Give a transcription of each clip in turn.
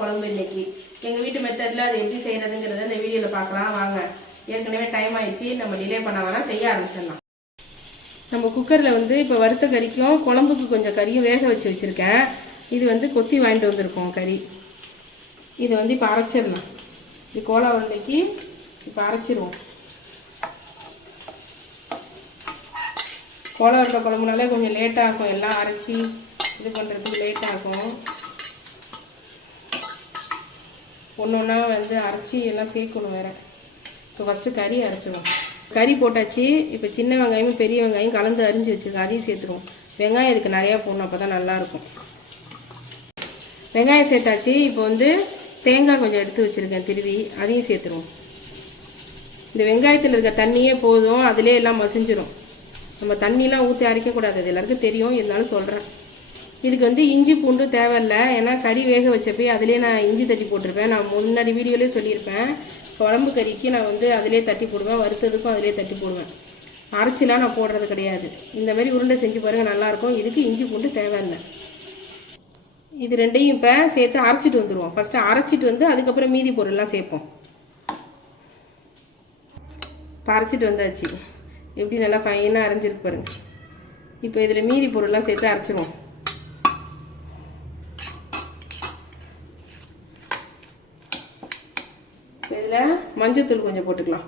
குழம்பு இன்னைக்கு. எங்கள் வீட்டு மெத்தடில் அது எப்படி செய்கிறதுங்கிறத இந்த வீடியோவில் பார்க்கலாம். வாங்க. ஏற்கனவே டைம் ஆயிடுச்சு. நம்ம டிலே பண்ண வேணாம் செய்ய ஆரம்பிச்சிடலாம். நம்ம குக்கரில் வந்து இப்போ வறுத்த கறிக்கும் குழம்புக்கு கொஞ்சம் கறியும் வேக வச்சு வச்சுருக்கேன். இது வந்து கொத்தி வாங்கிட்டு வந்திருக்கோம் கறி. இதை வந்து இப்போ அரைச்சிடலாம். இது கோலா உருண்டைக்கு இப்போ அரைச்சிருவோம். கோலா உருண்டை குழம்புனாலே கொஞ்சம் லேட்டாகும் எல்லாம் அரைச்சி இது பண்ணுறதுக்கு லேட்டாகும் ஒன்று ஒன்றா வந்து அரைச்சி எல்லாம் சேர்க்கணும் வேற. இப்போ ஃபஸ்ட்டு கறி அரைச்சிடுவோம் கறி போட்டாச்சு. இப்போ சின்ன வெங்காயமும் பெரிய வெங்காயம் கலந்து அரிஞ்சு வச்சுருக்கோம் அதையும் சேர்த்துருவோம். வெங்காயம் இதுக்கு நிறையா போடணும் அப்போ தான் நல்லாயிருக்கும் வெங்காயம் சேர்த்தாச்சு. இப்போ வந்து தேங்காய் கொஞ்சம் எடுத்து வச்சுருக்கேன் திருவி. அதையும் சேர்த்துருவோம். இந்த வெங்காயத்தில் இருக்க தண்ணியே போதும். அதிலே எல்லாம் மசிஞ்சிரும். நம்ம தண்ணிலாம் ஊற்றி அரைக்கக்கூடாது. அது எல்லாருக்கும் தெரியும். இருந்தாலும் சொல்கிறேன் இதுக்கு வந்து இஞ்சி பூண்டு தேவையில்ல. ஏன்னா கறி வேக வச்சப்பே அதிலே நான் இஞ்சி தட்டி போட்டிருப்பேன். நான் முன்னாடி வீடியோலேயே சொல்லியிருப்பேன். குழம்பு கறிக்கு நான் வந்து அதிலே தட்டி போடுவேன். வறுத்ததுக்கும் அதிலே தட்டி போடுவேன். அரைச்சிலாம் நான் போடுறது கிடையாது. இந்த மாதிரி உருண்டை செஞ்சு பாருங்கள் நல்லாயிருக்கும். இதுக்கு இஞ்சி பூண்டு தேவையில்லை. இது ரெண்டையும் இப்போ சேர்த்து அரைச்சிட்டு வந்துடுவோம் ஃபஸ்ட்டு அரைச்சிட்டு வந்து அதுக்கப்புறம் மீதி பொருள்லாம் சேர்ப்போம். இப்போ அரைச்சிட்டு வந்தாச்சு. எப்படி நல்லா ஃபைனாக அரைஞ்சிருக்கு பாருங்கள் இப்போ இதில் மீதி பொருள்லாம் சேர்த்து அரைச்சிடுவோம் இதில் மஞ்சத்தூள் கொஞ்சம் போட்டுக்கலாம்.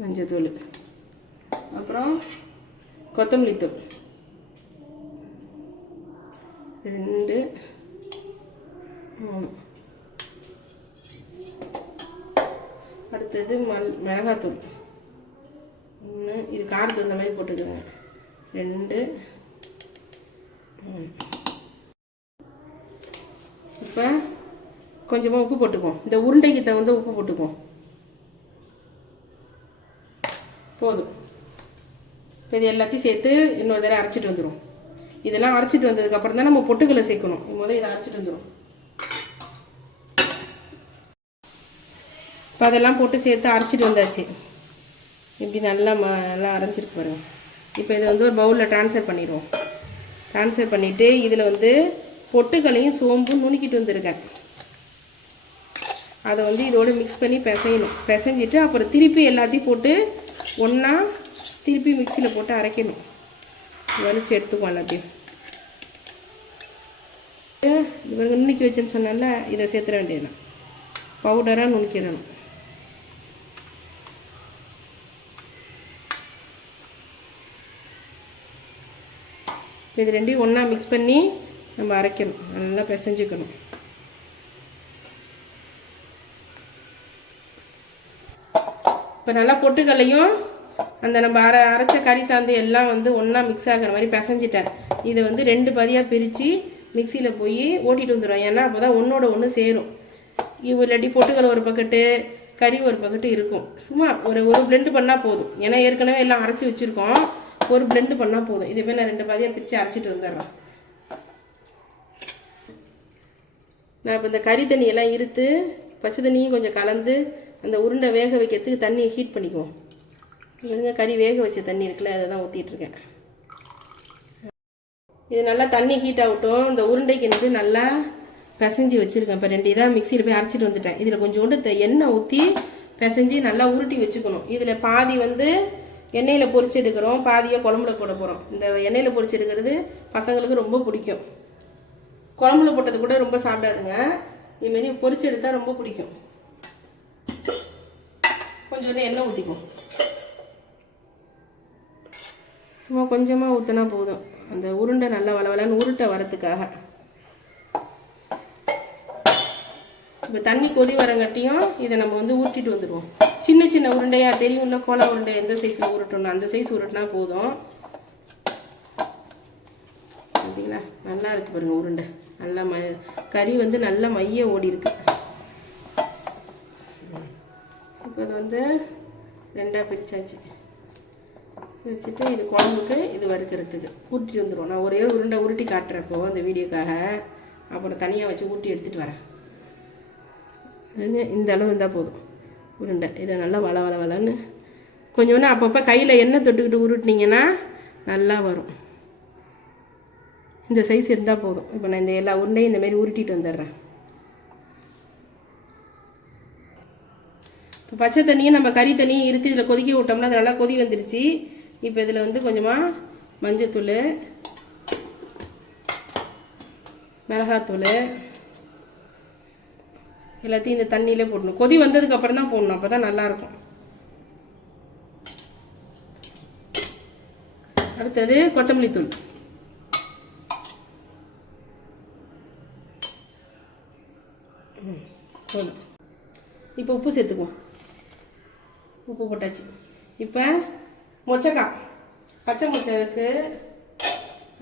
மஞ்சத்தூள். அப்புறம் கொத்தமல்லி தூள். ரெண்டு. மூணு. அடுத்தது மல் மிளகாத்தூள். ஒன்று இது காரத்துக்கு தகுந்த மாதிரி போட்டுக்கோங்க. ரெண்டு. இப்போ கொஞ்சமாக உப்பு போட்டுக்குவோம். இந்த உருண்டைக்கு தகுந்த உப்பு போட்டுக்குவோம். போதும். இப்போ இது எல்லாத்தையும் சேர்த்து இன்னொரு தடவை அரைச்சிட்டு வந்துடும் இதெல்லாம் அரைச்சிட்டு வந்ததுக்கப்புறம் தான் நம்ம பொட்டுக்களை சேர்க்கணும். முதல்ல இதை அரைச்சிட்டு வந்துடும் இப்போ அதெல்லாம் போட்டு சேர்த்து அரைச்சிட்டு வந்தாச்சு. இப்படி நல்லா ம நல்லா அரைஞ்சிருக்கு பாருங்க. இப்போ இதை வந்து ஒரு பவுலில் ட்ரான்ஸ்ஃபர் பண்ணிடுவோம். ட்ரான்ஸ்ஃபர் பண்ணிவிட்டு இதில் வந்து பொட்டுக்களையும் சோம்பும் நுணுக்கிட்டு வந்திருக்கேன். அதை வந்து இதோடு மிக்ஸ் பண்ணி பிசையணும். பிசைஞ்சிட்டு அப்புறம் திருப்பி எல்லாத்தையும் போட்டு ஒன்றா திருப்பி மிக்சியில் போட்டு அரைக்கணும். வலிச்சு எடுத்துக்குவோம் எல்லாத்தையும். இவங்க நுணுக்கி வச்சேன்னு சொன்னால இதை சேர்த்துட வேண்டியதுதான். பவுடராக நுணுக்கிடணும். இது ரெண்டையும் ஒன்றா மிக்ஸ் பண்ணி நம்ம அரைக்கணும். நல்லா பிசைஞ்சுக்கணும். இப்போ நல்லா பொட்டுக்கல்லையும் அந்த நம்ம அரை அரைச்ச கறி சாந்து எல்லாம் வந்து ஒன்றா மிக்ஸ் ஆகிற மாதிரி பிசைஞ்சிட்டேன். இதை வந்து ரெண்டு பதியாக பிரித்து மிக்சியில் போய் ஓட்டிட்டு வந்துடுவேன் ஏன்னா அப்போ தான் ஒன்றோட ஒன்று சேரும். இவ இல்லாட்டி பொட்டுக்கல் ஒரு பக்கெட்டு கறி ஒரு பக்கெட்டு இருக்கும். சும்மா ஒரு ஒரு பிளெண்டு பண்ணால் போதும். ஏன்னா ஏற்கனவே எல்லாம் அரைச்சி வச்சுருக்கோம். ஒரு பிளெண்டு பண்ணால் போதும். இதே போய் நான் ரெண்டு பதியாக பிரித்து அரைச்சிட்டு வந்துடுறேன். நான் இப்போ இந்த கறி தண்ணியெல்லாம் இருத்து பச்சை தண்ணியும் கொஞ்சம் கலந்து அந்த உருண்டை வேக வைக்கிறதுக்கு தண்ணியை ஹீட் பண்ணிக்குவோம். இதுங்க கறி வேக வச்ச தண்ணி இருக்குல்ல அதை தான் ஊற்றிட்டுருக்கேன் இது நல்லா தண்ணி ஹீட் ஆகட்டும். இந்த உருண்டைக்கு வந்து நல்லா பிசைஞ்சு வச்சுருக்கேன். இப்போ ரெண்டு இதாக மிக்சியில் போய் அரைச்சிட்டு வந்துட்டேன். இதில் கொஞ்சோண்டு எண்ணெய் ஊற்றி பிசைஞ்சு நல்லா உருட்டி வச்சுக்கணும். இதில் பாதி வந்து எண்ணெயில் பொறிச்சு எடுக்கிறோம். பாதியாக குழம்புல போட போகிறோம் இந்த எண்ணெயில் பொரிச்சு எடுக்கிறது பசங்களுக்கு ரொம்ப பிடிக்கும். குழம்புல போட்டது கூட ரொம்ப சாப்பிடாதுங்க. இதுமாரி பொறிச்சு எடுத்தால் ரொம்ப பிடிக்கும். கொஞ்சோண்டு எண்ணெய் ஊற்றிப்போம் சும்மா கொஞ்சமாக ஊற்றினா போதும். அந்த உருண்டை நல்லா வளவலன்னு உருட்டை வரத்துக்காக இப்போ தண்ணி கொதி வரங்காட்டியும் இதை நம்ம வந்து உருட்டிட்டு வந்துடுவோம். சின்ன சின்ன உருண்டையா தெரியும்ல கோலா உருண்டை எந்த சைஸில் உருட்டணும் அந்த சைஸ் உருட்டினா போதும். பார்த்தீங்களா நல்லா இருக்கு பாருங்க உருண்டை. நல்லா ம கறி வந்து நல்லா மைய ஓடி இருக்குது வந்து ரெண்டாக பிரிச்சாச்சு. வச்சுட்டு இது குழம்புக்கு இது வறுக்கிறதுக்கு. ஊட்டி வந்துடும் நான் ஒரே உருண்டை உருட்டி காட்டுறேன் இப்போ அந்த வீடியோக்காக. அப்புறம் தனியாக வச்சு ஊட்டி எடுத்துகிட்டு வரேன். அதுங்க இந்த அளவு இருந்தால் போதும். உருண்டை. இதை நல்லா வள வள வளன்னு கொஞ்சோன்னு அப்பப்போ கையில் எண்ணெய் தொட்டுக்கிட்டு உருட்டினீங்கன்னா நல்லா வரும். இந்த சைஸ் இருந்தால் போதும். இப்போ நான் இந்த எல்லா உருண்டையும் இந்தமாரி உருட்டிட்டு வந்துடுறேன். இப்போ பச்சை தண்ணியை நம்ம கறி தண்ணியை இருத்து இதில் கொதிக்க விட்டோம்னா அது நல்லா கொதி வந்துருச்சு. இப்போ இதில் வந்து கொஞ்சமாக மஞ்சத்தூள் மிளகாத்தூள் எல்லாத்தையும் இந்த தண்ணியிலே போடணும். கொதி வந்ததுக்கப்புறம் தான் போடணும். அப்போ தான் நல்லாயிருக்கும். அடுத்தது கொத்தமல்லி தூள். ம், போதும் இப்போ உப்பு சேர்த்துக்குவோம். உப்பு போட்டாச்சு. இப்போ மொச்சக்காய் பச்சை மொச்சக்கு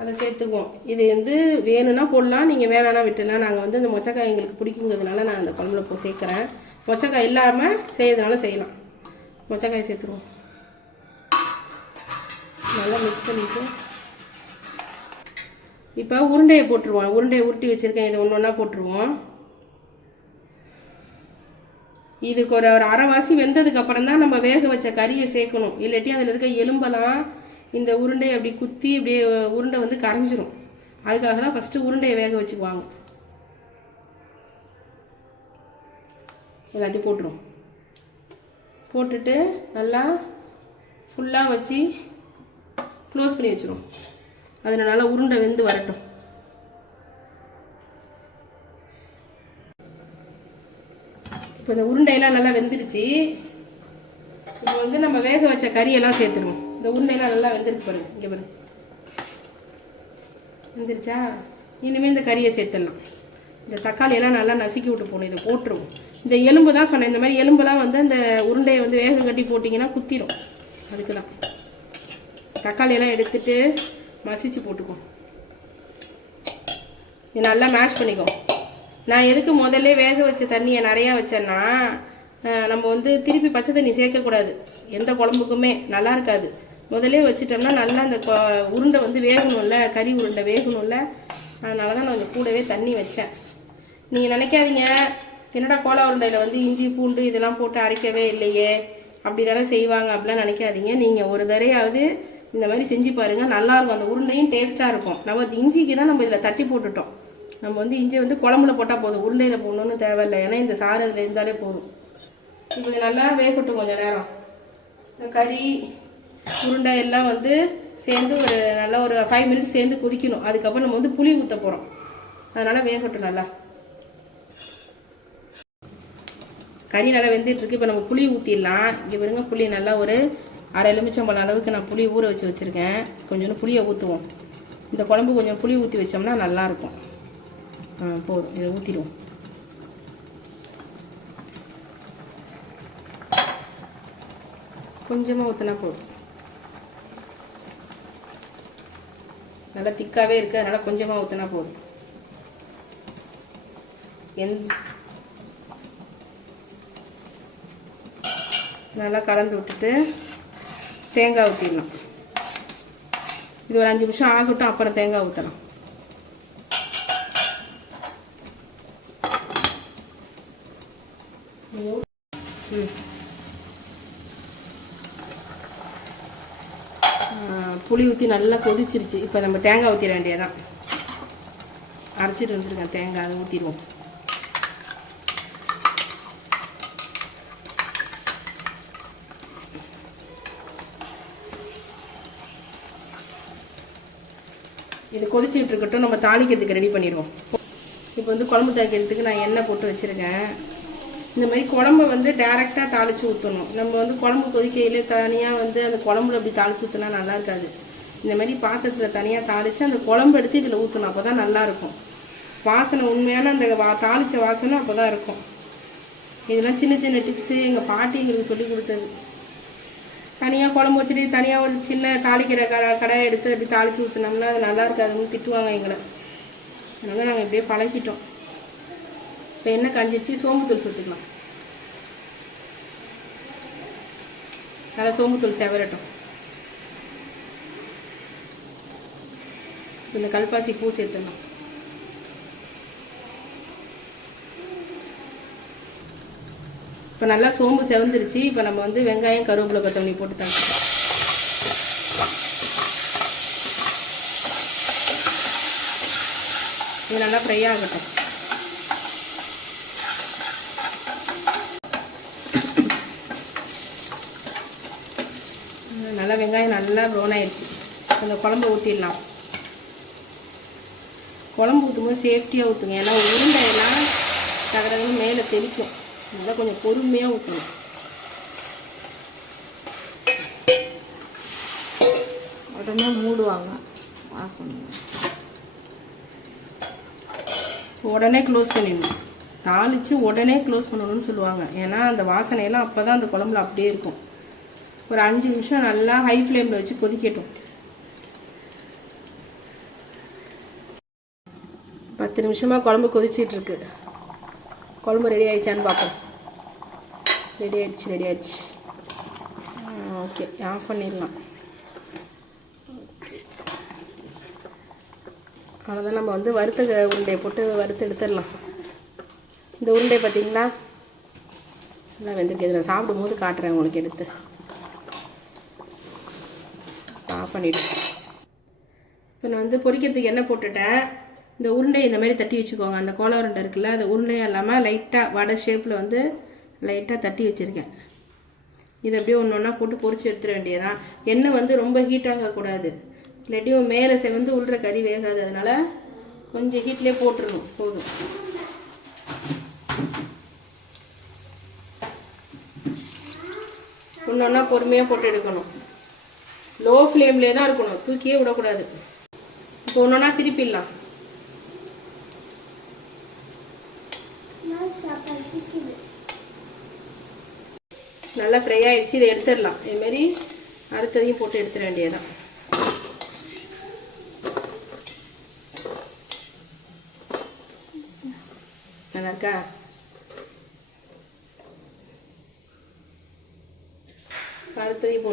அதை சேர்த்துக்குவோம். இது வந்து வேணும்னா போடலாம் நீங்கள் வேணாம்னா விட்டுலாம் நாங்கள் வந்து இந்த மொச்சக்காய் எங்களுக்கு பிடிக்குங்கிறதுனால நான் அந்த குழம்புல போ சேர்க்குறேன். மொச்சக்காய் இல்லாமல் செய்யறதுனால செய்யலாம். மொச்சக்காய் சேர்த்துருவோம். நல்லா மிக்ஸ் பண்ணிவிட்டு இப்போ உருண்டையை போட்டுருவோம். உருண்டையை உருட்டி வச்சுருக்கேன். இதை ஒன்று ஒன்றா போட்டுருவோம். இதுக்கு ஒரு ஒரு அரைவாசி வெந்ததுக்கு அப்புறம் தான் நம்ம வேக வச்ச கறியை சேர்க்கணும். இல்லாட்டி அதில் இருக்க எலும்பெல்லாம் இந்த உருண்டையை அப்படி குத்தி அப்படியே உருண்டை வந்து கரைஞ்சிரும். அதுக்காக தான் ஃபஸ்ட்டு உருண்டையை வேக வச்சுக்குவாங்க. எல்லாத்தையும் போட்டுரும். போட்டுட்டு நல்லா ஃபுல்லாக வச்சு க்ளோஸ் பண்ணி வச்சுரும். அதில் நல்லா உருண்டை வெந்து வரட்டும். இப்போ இந்த உருண்டையெல்லாம் நல்லா வெந்துடுச்சு. இப்போ வந்து நம்ம வேக வச்ச கறியெல்லாம் சேர்த்துருவோம் இந்த உருண்டையெல்லாம் நல்லா வெந்திருக்கு பாருங்க. இங்கே பாருங்க. வெந்துருச்சா? இனிமேல் இந்த கறியை சேர்த்துடலாம். இந்த தக்காளி எல்லாம் நல்லா நசுக்கி விட்டு போகணும். இதை போட்டுருவோம். இந்த எலும்பு தான் சொன்னேன். இந்த மாதிரி எலும்புலாம் வந்து அந்த உருண்டையை வந்து வேக கட்டி போட்டிங்கன்னா குத்திரும். அதுக்கு தான் தக்காளியெல்லாம் எடுத்துட்டு மசிச்சு போட்டுக்கோ. இது நல்லா மேஷ் பண்ணிக்கோ. நான் எதுக்கு முதல்ல வேக வச்ச தண்ணியை நிறையா வச்சேன்னா நம்ம வந்து திருப்பி பச்சை தண்ணி சேர்க்கக்கூடாது எந்த குழம்புக்குமே நல்லா இருக்காது. முதல்ல வச்சிட்டோம்னா நல்லா அந்த உருண்டை வந்து வேகணும்ல கறி உருண்டை வேகணும்ல. அதனால தான் நான் கொஞ்சம் கூடவே தண்ணி வச்சேன். நீங்கள் நினைக்காதீங்க. என்னடா கோலா உருண்டையில் வந்து இஞ்சி பூண்டு இதெல்லாம் போட்டு அரைக்கவே இல்லையே. அப்படி தானே செய்வாங்க அப்படிலாம் நினைக்காதீங்க. நீங்கள் ஒரு தரையாவது இந்த மாதிரி செஞ்சு பாருங்கள் நல்லாயிருக்கும் அந்த உருண்டையும் டேஸ்ட்டாக இருக்கும். நம்ம இஞ்சிக்கு தான் நம்ம இதில் தட்டி போட்டுட்டோம். நம்ம வந்து இஞ்சி வந்து குழம்புல போட்டால் போதும். உருண்டையில் போடணும்னு தேவையில்லை. ஏன்னா இந்த சாறு அதில் இருந்தாலே போதும். கொஞ்சம் நல்லா வேகட்டும் கொஞ்சம் நேரம். இந்த கறி உருண்டை எல்லாம் வந்து சேர்ந்து ஒரு நல்லா ஒரு ஃபைவ் மினிட்ஸ் சேர்ந்து கொதிக்கணும். அதுக்கப்புறம் நம்ம வந்து புளி ஊற்ற போகிறோம் அதனால் வேகட்டும் நல்லா. கறி நல்லா வெந்துட்டுருக்கு இப்போ நம்ம புளி ஊற்றிடலாம் இங்கே பாருங்க புளி நல்லா ஒரு அரை எலுமிச்சம்பழம் அளவுக்கு நான் புளி ஊற வச்சு வச்சுருக்கேன். கொஞ்சோண்டு புளியை ஊற்றுவோம் இந்த குழம்பு கொஞ்சம் புளி ஊற்றி வச்சோம்னா நல்லாயிருக்கும் போதும் இதை ஊற்றிடுவோம் கொஞ்சமாக ஊற்றினா போதும் நல்லா திக்காகவே இருக்குது அதனால் கொஞ்சமாக ஊற்றினா போதும் எந் நல்லா கலந்து விட்டுட்டு தேங்காய் ஊற்றிடலாம் இது ஒரு அஞ்சு நிமிஷம் ஆகட்டும் அப்புறம் தேங்காய் ஊற்றலாம் ம் ஆ, புளி ஊற்றி நல்லா கொதிச்சிருச்சு. இப்போ நம்ம தேங்காய் ஊற்றிட வேண்டியதான் அரைச்சிட்டு வந்துருங்க. தேங்காய் அதை ஊற்றிடுவோம் இது கொதிச்சுட்டு இருக்கட்டும். நம்ம தாளிக்கிறதுக்கு ரெடி பண்ணிடுவோம். இப்போ வந்து குழம்பு தாளிக்கிறதுக்கு நான் எண்ணெய் போட்டு வச்சுருக்கேன். இந்த மாதிரி குழம்ப வந்து டேரெக்டாக தாளித்து ஊற்றணும் நம்ம வந்து குழம்பு கொதிக்கையிலே தனியாக வந்து அந்த குழம்புல அப்படி தாளித்து ஊற்றினா நல்லா இருக்காது. இந்த மாதிரி பாத்திரத்தில் தனியாக தாளித்து அந்த குழம்பு எடுத்து இதில் ஊற்றணும் அப்போ தான் நல்லாயிருக்கும் வாசனை உண்மையான அந்த வா தாளித்த வாசனை அப்போ தான் இருக்கும். இதெல்லாம் சின்ன சின்ன டிப்ஸு எங்கள் பாட்டி எங்களுக்கு சொல்லி கொடுத்தது. தனியாக குழம்பு வச்சுட்டு தனியாக ஒரு சின்ன தாளிக்கிற கடை கடை எடுத்து அப்படி தாளித்து ஊற்றினோம்னா அது நல்லா இருக்காதுன்னு திட்டுவாங்க எங்களை. அதனால நாங்கள் இப்படியே பழகிட்டோம். இப்போ எண்ணெய் கஞ்சிச்சு சோம்புத்தூள் சுட்டுக்கலாம். நல்லா சோம்புத்தூள் செவரட்டும். இந்த கல்பாசி பூ சேர்த்துடணும் இப்போ நல்லா சோம்பு செவந்துருச்சு இப்போ நம்ம வந்து வெங்காயம் கருவேப்பிலை கொத்தமல்லி போட்டு தரலாம் இது நல்லா ஃப்ரை ஆகட்டும் நல்லா வெங்காயம் நல்லா ப்ரௌன் ஆயிடுச்சு அந்த குழம்பு ஊற்றிடலாம் குழம்பு ஊற்றும்போது சேஃப்டியாக ஊற்றுங்க ஏன்னா உருண்டையெல்லாம் தகரங்கன்னு மேலே தெளிக்கும். நல்லா கொஞ்சம் பொறுமையாக ஊற்றணும் உடனே மூடுவாங்க. வாசம் உடனே க்ளோஸ் பண்ணிடணும். தாளித்து உடனே க்ளோஸ் பண்ணணும்னு சொல்லுவாங்க. ஏன்னா அந்த வாசனையெல்லாம் அப்போ தான் அந்த குழம்புல அப்படியே இருக்கும். ஒரு அஞ்சு நிமிஷம் நல்லா ஹை ஃப்ளேமில் வச்சு கொதிக்கட்டும். பத்து நிமிஷமாக குழம்பு கொதிச்சிட்டு இருக்கு குழம்பு ரெடி ஆயிடுச்சான்னு பார்ப்போம். ரெடி ஆயிடுச்சு ரெடி ஆயிடுச்சு. ஓகே ஆஃப் பண்ணிடலாம். அவ்வளோதான் நம்ம வந்து வறுத்த உருண்டையை போட்டு வறுத்து எடுத்துடலாம். இந்த உருண்டை பார்த்தீங்களா? நல்லா வெந்திருக்கு இதில் சாப்பிடும்போது காட்டுறேன் உங்களுக்கு எடுத்து. பண்ணிவிட்டேன் இப்போ நான் வந்து பொரிக்கிறதுக்கு எண்ணெய் போட்டுட்டேன். இந்த உருண்டையை இந்த மாதிரி தட்டி வச்சுக்கோங்க. அந்த கோல உருண்டை இருக்குல்ல அந்த உருண்டையாக இல்லாமல் லைட்டாக வடை ஷேப்பில் வந்து லைட்டாக தட்டி வச்சுருக்கேன். இதை அப்படியே ஒன்று ஒன்றா போட்டு பொறிச்சு எடுத்துட வேண்டியதான் எண்ணெய் வந்து ரொம்ப ஹீட் ஆகக்கூடாது இல்லாட்டியும் மேலே செவந்து உள்ள கறி வேகாது. அதனால் கொஞ்சம் ஹீட்லேயே போட்டுடணும் போதும். ஒன்று ஒன்றா பொறுமையாக போட்டு எடுக்கணும். லோ ஃப்ளேம்லேயே தான் இருக்கணும். தூக்கியே விடக்கூடாது. இப்போ ஒன்றா திருப்பிடலாம். நல்லா ஃப்ரை ஆகிடுச்சு இதை எடுத்துடலாம். இதுமாரி அடுத்ததையும் போட்டு எடுத்துட வேண்டியதான் நல்லா இருக்கா? அடுத்ததையும்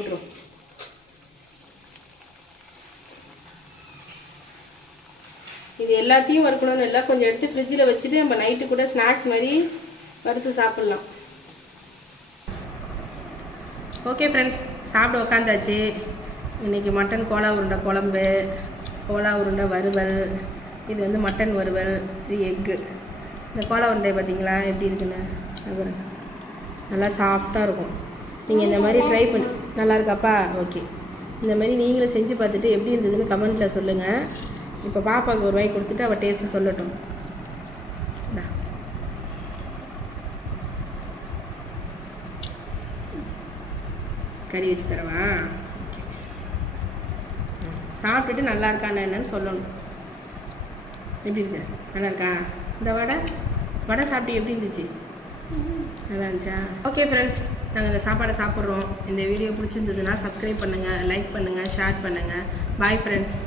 இது எல்லாத்தையும் வறுக்கணும்னு இல்லை கொஞ்சம் எடுத்து ஃப்ரிட்ஜில் வச்சுட்டு நம்ம நைட்டு கூட ஸ்நாக்ஸ் மாதிரி வறுத்து சாப்பிட்லாம். ஓகே ஃப்ரெண்ட்ஸ் சாப்பிட உக்காந்தாச்சு. இன்றைக்கி மட்டன் கோலா உருண்டை குழம்பு கோலா உருண்டை வறுவல் இது வந்து மட்டன் வறுவல் இது எக்கு இந்த கோலா உருண்டை பார்த்தீங்களா? எப்படி இருக்குன்னு? நல்லா சாஃப்டாக இருக்கும். நீங்கள் இந்த மாதிரி ட்ரை பண்ணி நல்லா இருக்காப்பா ஓகே இந்த மாதிரி நீங்களும் செஞ்சு பார்த்துட்டு எப்படி இருந்ததுன்னு கமெண்ட்டில் சொல்லுங்கள் இப்போ பாப்பாவுக்கு ஒரு வாய் கொடுத்துட்டு அவள் டேஸ்ட்டு சொல்லட்டும். கறி வச்சு தரவா? ஓகே. ம். சாப்பிட்டுட்டு நல்லா இருக்கான்னு என்னன்னு சொல்லணும். எப்படி இருக்கு? நல்லா இருக்கா? இந்த வடை? வடை சாப்பிட்டு எப்படி இருந்துச்சு? நல்லா இருந்துச்சா? ஓகே ஃப்ரெண்ட்ஸ் நாங்கள் இந்த சாப்பாடை சாப்பிட்றோம். இந்த வீடியோ பிடிச்சிருந்ததுன்னா சப்ஸ்கிரைப் பண்ணுங்கள் லைக் பண்ணுங்கள் ஷேர் பண்ணுங்கள் பாய் ஃப்ரெண்ட்ஸ்